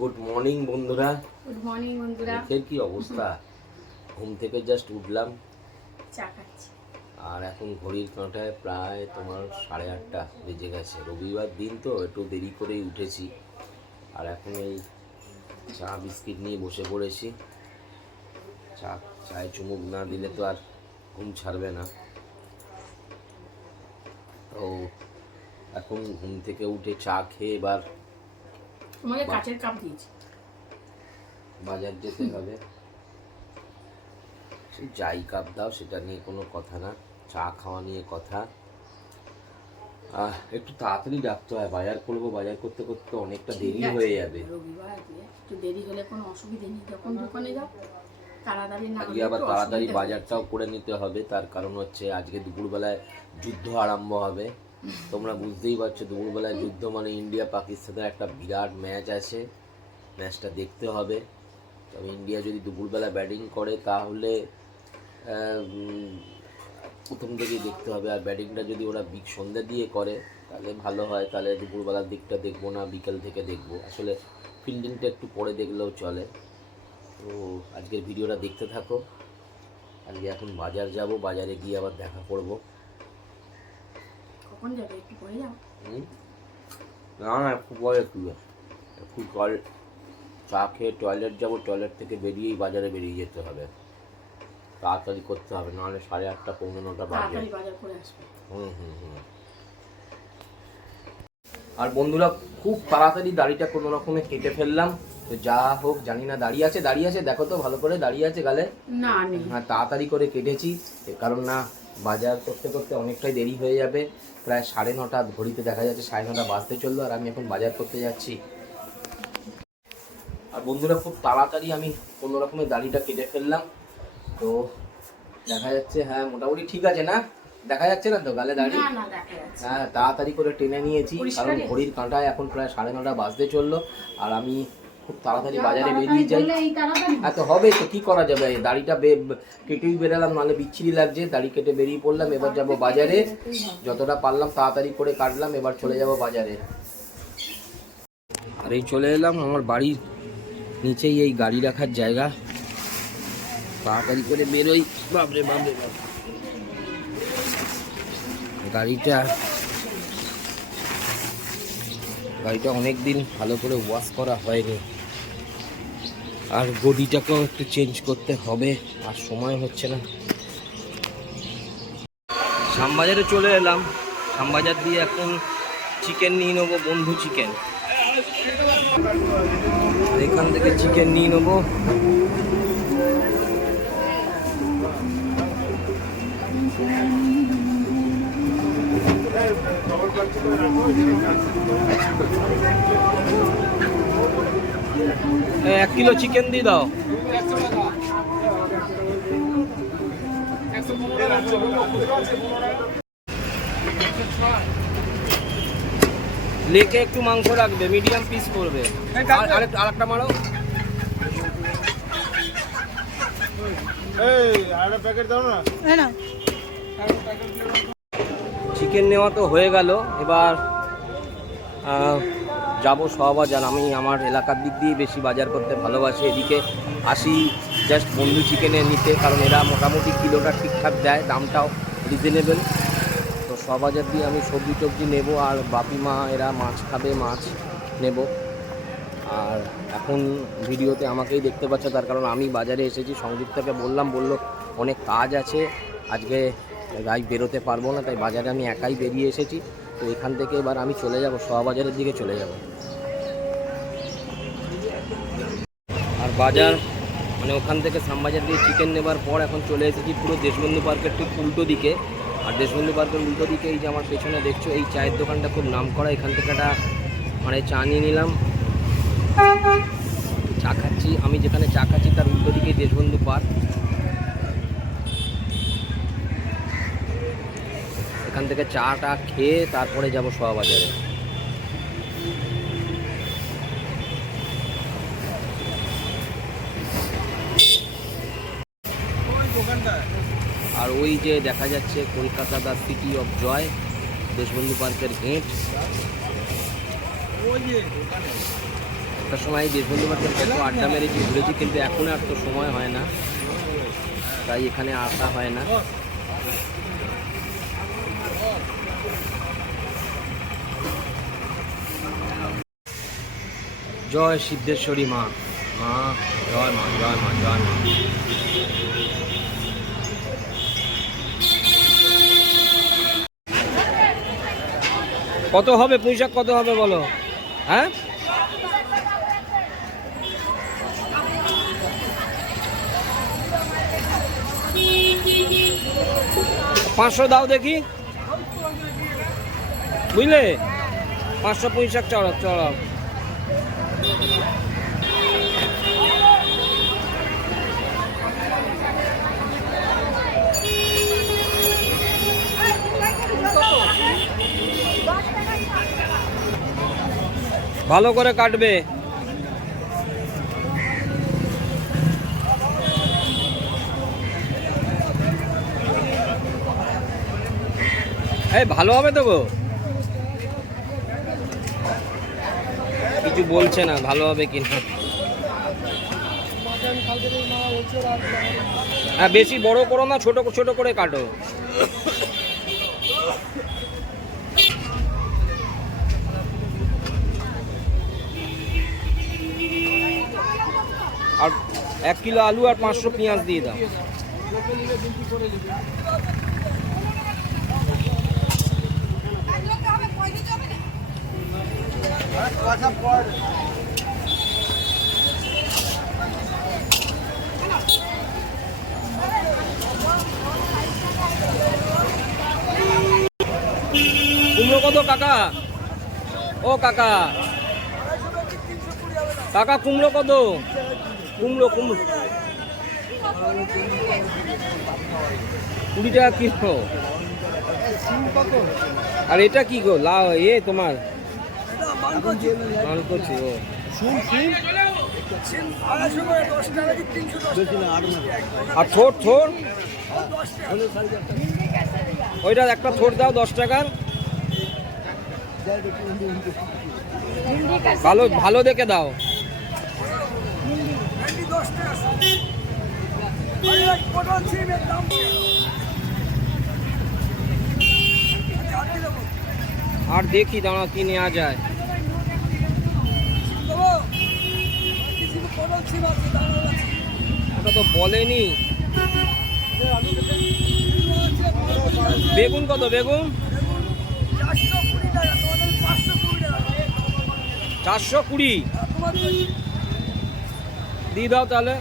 Good morning বন্ধুরা। Good morning বন্ধুরা। মুখের কি অবস্থা, ঘুম থেকে জাস্ট উঠলাম, চা খাচ্ছি। আর এখন ঘড়ির কাঁটায় প্রায় তোমার 8:30 বেজে গেছে। রবিবার দিন তো একটু দেরি করেই উঠেছি, আর এখন এই চা বিস্কিট নিয়ে বসে পড়েছি। চায়ে চুমুক না দিলে তো আর ঘুম ছাড়বে না। তো এখন ঘুম থেকে উঠে চা খেয়ে এবার তোমাকে কাচের কাপ দিয়েছি, বাজার যেতে হবে। যাই কাপ দাও, সেটা নিয়ে কোনো কথা না, চা খাওয়া নিয়ে কথা। একটু তাড়াতাড়ি ডাকতে হয়, বাজার করবো, বাজার করতে করতে অনেকটা দেরি হয়ে যাবে। রবিবার একটু দেরি হলে কোনো অসুবিধা নেই, যখন দোকানে যাও তাড়াতাড়ি না আজকে আবার তাড়াতাড়ি বাজারটাও করে নিতে হবে। তার কারণ হচ্ছে আজকে দুপুরবেলায় যুদ্ধ আরম্ভ হবে। তোমরা বুঝতেই পারছো, দুপুরবেলায় যুদ্ধ মানে ইন্ডিয়া পাকিস্তানের একটা বিরাট ম্যাচ আছে, ম্যাচটা দেখতে হবে। তবে ইন্ডিয়া যদি দুপুরবেলা ব্যাটিং করে তাহলে প্রথম থেকেই দেখতে হবে, আর ব্যাটিংটা যদি ওরা সন্ধ্যা দিয়ে করে তাহলে ভালো হয়। তাহলে দুপুরবেলার দিকটা দেখবো না, বিকেল থেকে দেখবো। আসলে ফিল্ডিংটা একটু পরে দেখলেও চলে। তো আজকের ভিডিওটা দেখতে থাকো। আজকে এখন বাজার যাব, বাজারে গিয়ে আবার দেখা করবো। কখন যাবে? একটু পরে যাও। না একটু পরে, একটু চা খেয়ে টয়লেট যাবো, টয়লেট থেকে বেরিয়েই বাজারে বেরিয়ে যেতে হবে। তাড়াতাড়ি করতে হবে, নাহলে 8:30 পৌনে 9টা বাজে। আর বন্ধুরা, খুব তাড়াতাড়ি দাড়িটা কোনো রকমে কেটে ফেললাম। তো যা হোক, জানি না দাড়ি আছে দেখো তো ভালো করে, দাড়ি আছে গালে? না নেই। হ্যাঁ, তাড়াতাড়ি করে কেটেছি, কারণ না বাজার করতে করতে অনেকটাই দেরি হয়ে যাবে। প্রায় 9:30, ঘড়িতে দেখা যাচ্ছে 9:30 বাজতে চললো, আর আমি এখন বাজার করতে যাচ্ছি। আর বন্ধুরা, খুব তাড়াতাড়ি আমি কোনো রকমের দাড়িটা কেটে ফেললাম। তো দেখা যাচ্ছে, হ্যাঁ মোটামুটি ঠিক আছে না? দেখা যাচ্ছে না তো গালে দাড়ি? হ্যাঁ, তাড়াতাড়ি করে টেনে নিয়েছি, কারণ ঘড়ির কাঁটায় এখন প্রায় 9:30 বাজতে চললো, আর আমি খুব তাড়াতাড়ি বাজারে বেরিয়ে যাই। হ্যাঁ, তো হবে তো, কি করা যাবে, দাড়িটা কেটেই বেরালাম, নাহলে বিচ্ছিরি লাগছে। দাড়ি কেটে বেরিয়ে পড়লাম, এবার যাব বাজারে। যতটা পারলাম তাড়াতাড়ি করে কাটলাম, এবার চলে যাব বাজারে। আর এই চলে এলাম আমার বাড়ির নিচেই, এই গাড়ি রাখার জায়গা। তাড়াতাড়ি করে বেরোই। বাবরে বাবরে বাবরে, গাড়িটা অনেক দিন ভালো করে ওয়াশ করা হয়নি, আর বডিটাকেও একটু চেঞ্জ করতে হবে, আর সময় হচ্ছে না। শ্যামবাজারে চলে এলাম, শ্যামবাজার দিয়ে এখন চিকেন নিয়ে নেবো, বন্ধু চিকেন। এখান থেকে চিকেন নিয়ে নেবো। এক কিলো চিকেন দিয়ে দাও। লেকে একটু মাংস রাখবে, মিডিয়াম পিস করবে। আরেকটা মারো। চিকেন নেওয়া তো হয়ে গেল, এবার যাবো শোয়াবাজার। আমি আমার এলাকার দিক দিয়ে বেশি বাজার করতে ভালোবাসি, এদিকে আসি জাস্ট বন্ধু চিকেনে নিতে, কারণ এরা মোটামুটি কিলোটা ঠিকঠাক দেয়, দামটাও রিজনেবল। তো শোয়াবাজার দিয়ে আমি সবজি টবজি নেবো, আর বাপি মা এরা মাছ খাবে, মাছ নেব। আর এখন ভিডিওতে আমাকেই দেখতে পাচ্ছ, তার কারণ আমি বাজারে এসেছি। সংযুক্তাকে বললো অনেক কাজ আছে, আজকে গাই বেরোতে পারবো না, তাই বাজারে আমি একাই বেরিয়ে এসেছি। তো এখান থেকে এবার আমি চলে যাব, শোয়াবাজারের দিকে চলে যাব। আর বাজার মানে ওখান থেকে শ্যামবাজার দিয়ে চিকেন নেবার পর এখন চলে এসেছি পুরো দেশবন্ধু পার্কের ঠিক উল্টো দিকে। আর দেশবন্ধু পার্কের উল্টো দিকে এই যে আমার পেছনে দেখছো, এই চায়ের দোকানটা খুব নাম করা। এখান থেকে একটা মানে চা নিয়ে নিলাম, চা খাচ্ছি। আমি যেখানে চা খাচ্ছি তার উল্টো দিকেই দেশবন্ধু পার্ক। এখান থেকে চাটা খেয়ে তারপরে যাব শোয়াবাজারে। আর ওই যে দেখা যাচ্ছে Kolkata the city of joy, Deshbandhu পার্কের গেট। একটা সময় দেশবন্ধু মার্কেট কত আড্ডা মেরেছি ঘুরেছি, কিন্তু এখন আর তো সময় হয় না, তাই এখানে আসা হয় না। জয় সিদ্ধেশ্বরী মা, মা জয় মা, জয় মা, জয় মা। কত হবে পুঁইশাক, কত হবে বলো? হ্যাঁ, 500 দাও দেখি, বুঝলে? 500 পুঁইশাক চড়াও চড়াও। ভালো করে কাটবে। এই ভালো হবে তো গো? কিছু বলছে না ভালো হবে কিনা। হ্যাঁ, বেশি বড় করো না, ছোট ছোট করে কাটো। আর 1 কিলো আলু আর 500 পেঁয়াজ দিয়ে দাও। কুমড়ো কত কাকা? ও কাকা, কাকা কুমড়ো কত? কুমড়ো কুমড়ো 20 টাকা কিলো। আর এটা কি গো? লাউ এ তোমার মান করছি। ও আর থোর থোর ওইটা একটা থোর দাও 10 টাকার। ভালো ভালো দেখে দাও। আর দেখি দাঁড়া কি নেওয়া যায়। ওটা তো বলেনি। বেগুন কত? বেগুন 420 দিয়ে দাও তাহলে।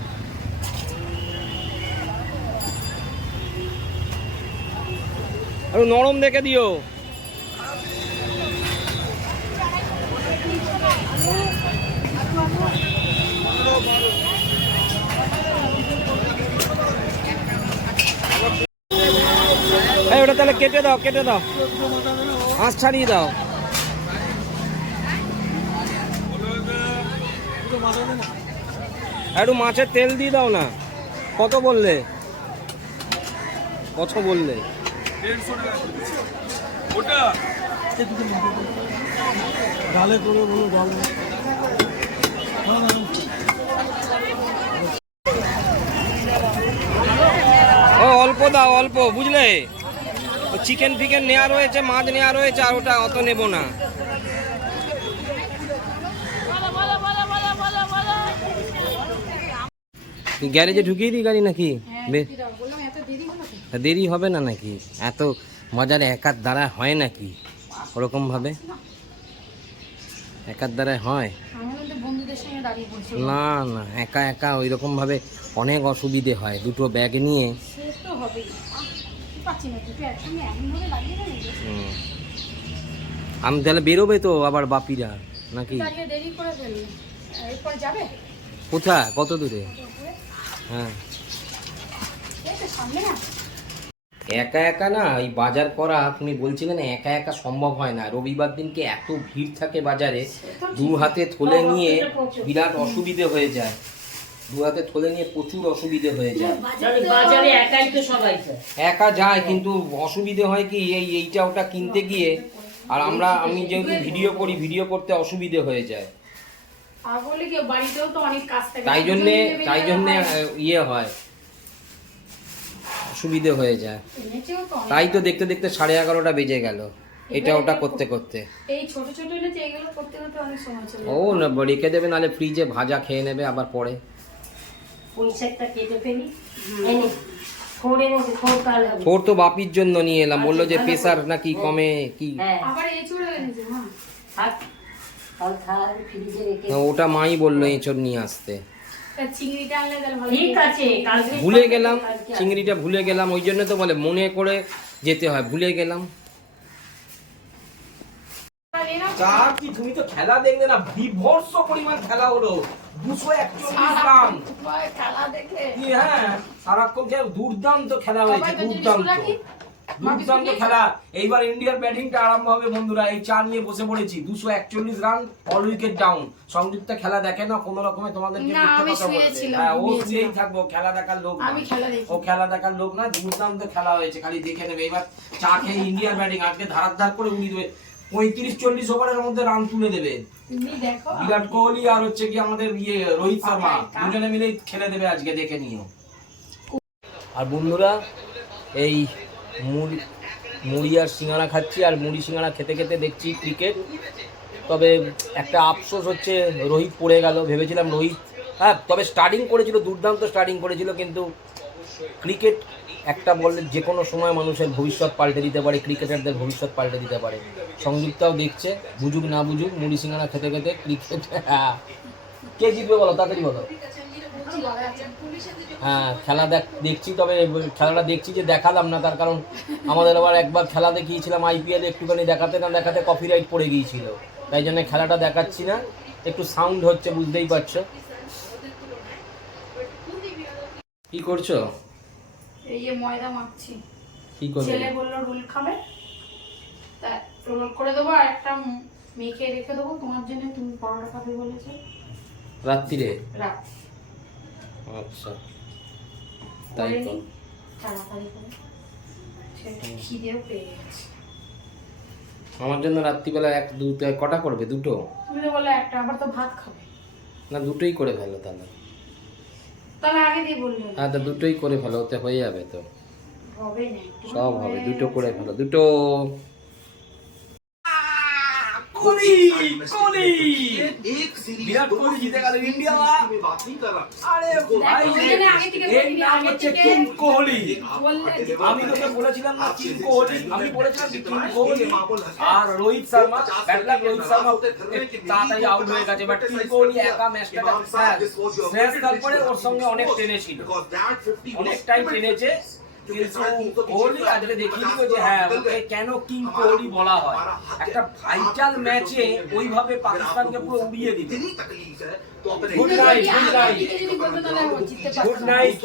আর নরম দেখে দিও। এই ওটা তাহলে কেটে দাও, কেটে দাও, আঁশ ছাড়িয়ে দাও। একটু মাছের তেল দিয়ে দাও না। কত বললে? কত বললে? ও অল্প দাও, অল্প, বুঝলে? চিকেন ফিকেন নেওয়া রয়েছে, মাছ নেওয়া রয়েছে, আর ওটা অত নেব না। গ্যারেজে ঢুকিয়ে দিই গাড়ি নাকি? দেরি হবে না নাকি? এত মজার একার দ্বারা হয় নাকি? ওরকম ভাবে একার দ্বারায় হয় না? না, একা একা ওই রকম ভাবে অনেক অসুবিধে হয়। দুটো ব্যাগ নিয়ে আমি তাহলে বেরোবে তো আবার বাপিরা নাকি? কোথায়? কত দূরে? হ্যাঁ, একা একা না এই বাজার করা, তুমি বলছিলে না একা একা সম্ভব হয় না। রবিবার দিনকে এত ভিড় থাকে বাজারে, দু হাতে থলে নিয়ে বিরাট অসুবিধে হয়ে যায়। দু হাতে থলে নিয়ে প্রচুর অসুবিধে হয়ে যায়। বাজারে একাই তো সবাই একা যায়, কিন্তু অসুবিধে হয় কি এইটা ওটা কিনতে গিয়ে। আর আমি যেহেতু ভিডিও করি, ভিডিও করতে অসুবিধে হয়ে যায়। আর বলে কি বাড়িতেও তো অনেক কাজ থাকে, তাই জন্যে ইয়ে হয়, সুবিধে হয়ে যায়। এনেছেও তো অনেক। তাই তো দেখতে দেখতে 11:30 বেজে গেল এটা ওটা করতে করতে। এই ছোট ছোট এনেছে, এগুলো করতে করতে অনেক সময় চলে ও না রেখে দেবে, নাহলে ফ্রিজে ভাজা খেয়ে নেবে আবার পরে। পুঁই শাকটা কেটে ফেলি, এনে খোড় এনেছে, খোড় কাল হবে। ওর তো বাপির জন্য নিয়ে এলাম, বললো যে প্রেসার নাকি কমে কি। হ্যাঁ আবার এঁচড়ও এনেছে মা। থাক, কাল থাক ফ্রিজে রেখে। ওটা মাই বললো এঁচড় নিয়ে আসতে। তা চিংড়িটা আনলে তাহলে ভালো। ঠিক আছে, কালকে ভুলে গেলাম, চিংড়িটা ভুলে গেলাম, ওই জন্য তো বলে মনে করে যেতে হয়, ভুলে গেলাম। চা কি তুমি তো খেলা দেখলে না, বিভৎস পরিমাণ খেলা হলো, 241 রান। খেলা দেখে কি হ্যাঁ, সারাক্ষণ দুর্দান্ত খেলা হয়েছে, দুর্দান্ত দুর্দান্ত খেলা। এইবার ইন্ডিয়ার ব্যাটিংটা আরম্ভ হবে বন্ধুরা, এই চা নিয়ে বসে পড়েছি। 241 রান, অল উইকেট ডাউন। সংযুক্ত খেলা দেখে না কোনো রকমে, তোমাদের না, আমি শুয়েছিলাম, হ্যাঁ ও ঘুমিয়েছিলাম। শুয়েই থাকবো, খেলা দেখার লোক না। আমি খেলা দেখি। ও খেলা দেখার লোক না, দুর্দান্ত খেলা হয়েছে, খালি দেখে নেবে। এবার চা খেয়ে ইন্ডিয়ার ব্যাটিং আজকে ধারার করে উড়িয়ে দেবে, 35-40 ওভারের মধ্যে রান তুলে দেবে। তুমি দেখো বিরাট কোহলি আর হচ্ছে কি আমাদের রোহিত শর্মা দুজনে মিলেই খেলে দেবে আজকে, দেখে নিও। আর বন্ধুরা এই মুড়ি আর সিঙ্গাড়া খাচ্ছি, আর মুড়ি সিঙ্গাড়া খেতে খেতে দেখছি ক্রিকেট। তবে একটা আফসোস হচ্ছে, রোহিত পড়ে গেল। ভেবেছিলাম রোহিত, হ্যাঁ তবে স্টার্টিং করেছিল, দুর্দান্ত স্টার্টিং করেছিল, কিন্তু ক্রিকেট একটা বললে যে কোনো সময় মানুষের ভবিষ্যৎ পাল্টে দিতে পারে, ক্রিকেটারদের ভবিষ্যৎ পাল্টে দিতে পারে। সংযুক্তাও দেখছে, বুঝুক না বুঝুক, মুড়ি সিঙ্গাড়া খেতে খেতে ক্রিকেট। কে জিতবে বলো, তাড়াতাড়ি বলো। হ্যাঁ খেলা দেখছি, তবে খেলাটা দেখছি যে দেখালাম না, তার কারণ আমাদের আবার একবার খেলা দেখিয়েছিলাম আইপিএল, একটুখানি দেখাতে না দেখাতে কপিরাইট পড়ে গিয়েছিল, তাই জন্য খেলাটা দেখাচ্ছি না। একটু সাউন্ড হচ্ছে, বুঝতেই পারছো। কি করছো? এই যে ময়দা মাখছি। কি করছো? ছেলে বললো রোল খাবে, তা রোল করে দেবো আর একটা মেখে রেখে দেবো তোমার জন্য, তুমি পরোটা খাবে বলেছো রাত্রিরে? রাত আচ্ছা তাই তো। তাড়াতাড়ি করে, খিদেও পেয়ে গেছে। আমার জন্য রাত্রিবেলা কটা করবে? দুটো? তুমি তো বললে একটা, আবার তো ভাত খাবে। না দুটোই করে ফেলো তাহলে। তাহলে আগে দিয়ে বললে হ্যাঁ তা দুটোই করে ফেলো, ওতে হয়ে যাবে তো। হবে না, সব হবে, দুটো করে ফেলো, দুটো। বিরাট কোহলি জিতে গেল ইন্ডিয়া। আরে ভাই, এর নাম হচ্ছে কিং কোহলি। আমি তোকে বলেছিলাম না কিং কোহলি, আমি বলেছিলাম যে কিং কোহলি আর রোহিত শর্মা, ব্যাড লাক রোহিত শর্মা তাড়াতাড়ি আউট হয়ে গেছে, বাট কিং কোহলি একা ম্যাচটা শেষ তারপরে ওর সঙ্গে অনেক টেনেছিল, অনেকটাই টেনেছে। কিন্তু কোহলি আজকে দেখিয়ে দিল যে হ্যাঁ ওকে কেন কিং কোহলি বলা হয়। একটা ভাইটাল ম্যাচে ওইভাবে পাকিস্তানকে পুরো উড়িয়ে দিল। Good night, good night, good night.